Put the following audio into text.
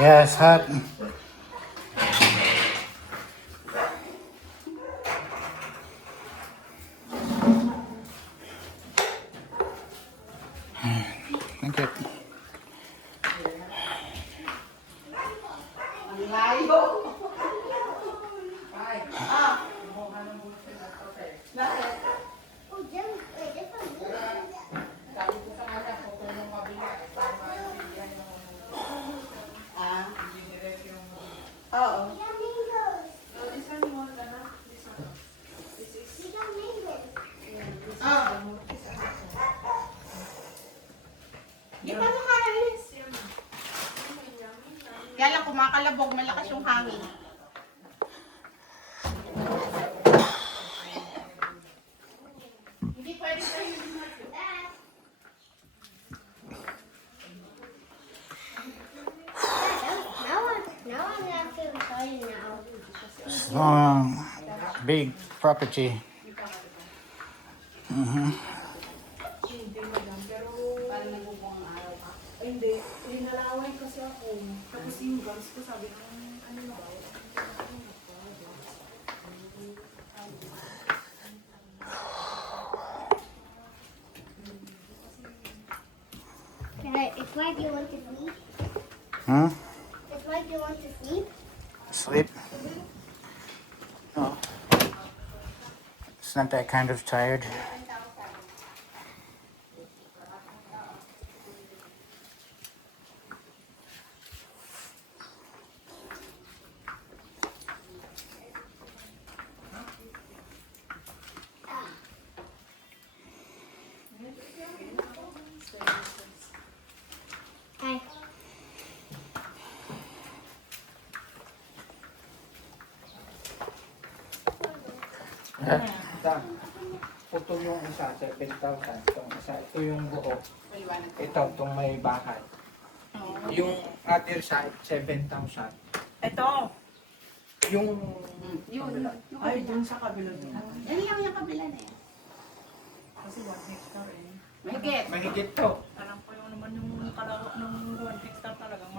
Yes, hot. Thank you. Oo. Di ba nakaalis? Kaya lang kumakalabog, malakas yung hangin. Hindi pwede tayo Now I'm after fine now. Long, big property. parang nagbubong ang araw ka. Ay, hindi. Linalaway kasi ako. Tapos yung gums ko, sabi ko, ano na ba? It's why do you want to sleep? Hmm? It's why do you want to sleep? Sleep? No. It's not that kind of tired. Hi. Putol yung isa, 7,000. Itong isa, ito yung buo. Paliwanag ko. Ito, itong may bahay. Yung other side, 7,000. Ito. Yung Yun. Ay, dun sa kabila dun. Yan yung kabila na yan. Kasi 1 hectare eh. Mahigit. mahigit to. Alam ko yung naman yung kalawak ng 1 hectare talagang